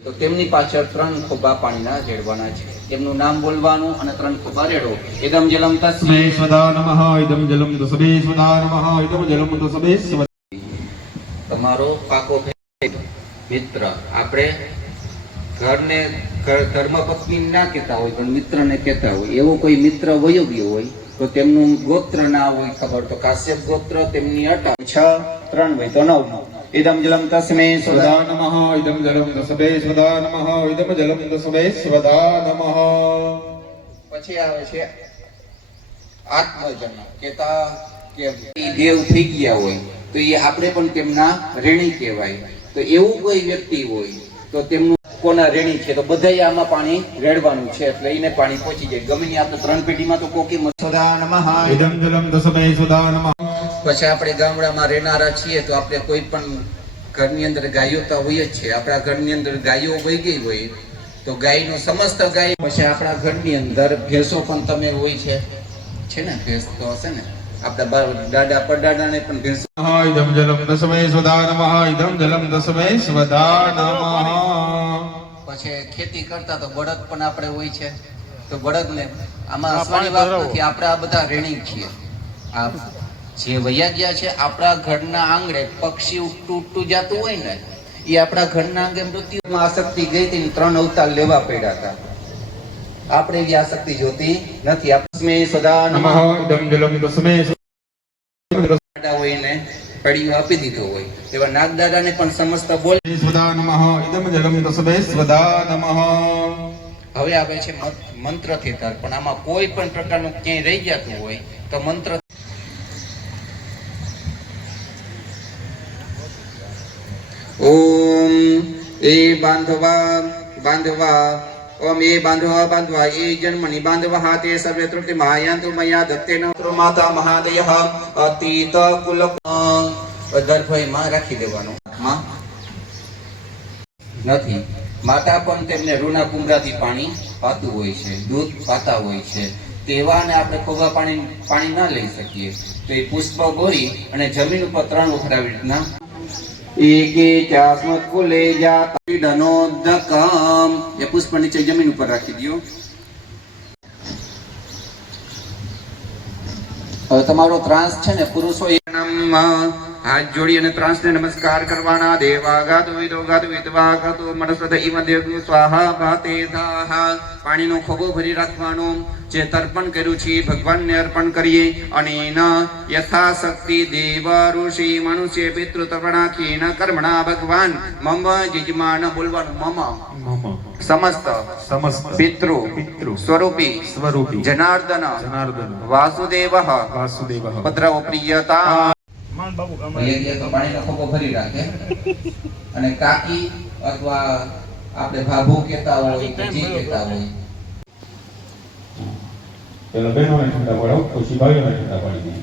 તો તેમની પાછળ 3 ખોબા પાણીના રેડવાના છે. તેમનું નામ બોલવાનું અને 3 ખોબા રેડો. ઇદમ જલમ તસ્મૈ સ્વદા નમઃ ઇદમ જલમ તસ્મે સ્વદા નમઃ ઇદમ જલમ તસ્મે સ્વદા. તમારો પાકો મિત્ર. આપણે ઘરને ધર્મપત્ની ના કહેતા હોય પણ મિત્રને કહેતા હોય. એવો કોઈ મિત્ર વયો ગયો હોય તો તેમનું ગોત્ર ના હોય ખબર તો કાશ્યપ ગોત્ર તેમની 6 3 હોય તો 9. ઇદમ જલમ તસ્મે સ્વદા નમઃ ઇદમ જલમ તસ્મે સ્વદા નમઃ ઇદમ જલમ તસ્મે સ્વદા નમઃ. પછી આવે છે આત્મજન. કહેતા કે દેવ થઈ ગયા હોય તો એ આપણે પણ તેમના ઋણી કહેવાય. તો એવું કોઈ વ્યક્તિ હોય તો તેમનું કોના ઋણી છે તો બધાય આમાં પાણી રેડવાનું છે એટલે એને પાણી પહોંચી જાય. ગમે ની આપણે 3 પેટીમાં તો કોકી સ્વદા નમઃ ઇદમ જલમ તસ્મે સ્વદા નમઃ. પછી આપણે ગામડામાં રહેનારા છીએ તો આપણે કોઈ પણ ઘરની અંદર ગાયો તો હોય જ છે. આપણા ઘરની અંદર ગાયો વહી ગઈ હોય તો ગાયનો સમસ્ત ગાય. પછી આપણા ઘરની અંદર ભેંસો પણ તમે હોય છે ને ભેંસ તો હશે ને. આપણા દાદા પરદાદાને પણ ભેંસો. ઇદમ જલમ તસ્મે સ્વદા નમઃ ઇદમ જલમ તસ્મે સ્વદા નમઃ. પછી ખેતી કરતા તો બળદ પણ આપણે હોય છે તો બળદને આમાં અસવાની વાત નથી. આપણે આ બધા ઋણી છીએ. આ જે વૈયા ગયા છે આપણા ઘરના આંગણે પક્ષી ઉઠતું જતું હોય ને એ આપણા ઘરના આંગે મૃત્યુમાં આસક્તિ ગઈ હતી 3 અવતાર લેવા પડ્યા હતા. આપણે એવી આસક્તિ જોતી નથી. આપણે સદા નમઃ ઇદમ જલમ તસ્મે દાદા હોય ને પડીઓ આપી દીધો હોય એવા નાગદાદાને પણ સમસ્ત બોલ સ્વદા નમઃ ઇદમ જલમ તસ્મે સ્વદા નમઃ. હવે આવે છે મંત્રથી તર્પણ. આમાં કોઈ પણ પ્રકારનું ક્યાંય રહી જતું હોય તો મંત્ર. ઓમ એ બાંધવા ઓમ એ બાંધવા એ જન્મની બાંધવા તે સર્વે ત્રુટિ મહાયંતુ મયા દત્તેન માતા મહાદયઃ અતીત કુલ દર્ભયમાં રાખી દેવાનું. માં નથી માતા પણ તેમને રૂના કુંભરાથી પાણી પાતું હોય છે, દૂધ પાતા હોય છે. તેવાને આપણે ખોબા પાણી ના લઈ શકીએ તો એ પુષ્પ ગોરી અને જમીન ઉપર 3 વખત આવી રીતના એકે ચાસ્મત કુલે જાતા ધનોદકમ એ પુષ્પ નીચે જમીન ઉપર રાખી દો. હવે તમારો ત્રાસ છે ને પુરુષો હાથ જોડી અને ત્રાસને નમસ્કાર કરવાના. દેવાગાતુ વિદોગાતુ વિદ્વાગાતુ મનસ્વત ઇમ દેવ સ્વાહા ભાતે થાહ. પાણીનો ખોબો ભરી રાખવાનો. જે તર્પણ કર્યું છે ભગવાનને અર્પણ કરીએ અને યથાશક્તિ દેવ ઋષિ મનુષ્ય પિતૃ તર્પણાખી ન કર્મણા ભગવાન મમ જજમાન બોલવાનું. મમ સમસ્ત પિતૃ સ્વરૂપી જનાર્દન વાસુદેવ ભદ્રવ પ્રિયતા. તો પાણીનો ખોબો ભરી રાખે અને કાકી અથવા આપણે ભાભુ કહેતા હોય કે જી કહેતા હોય. પેલા બહેનોને ઠંડા પડાવ પછી ભાઈઓને ઠંડા પાડી દઈએ.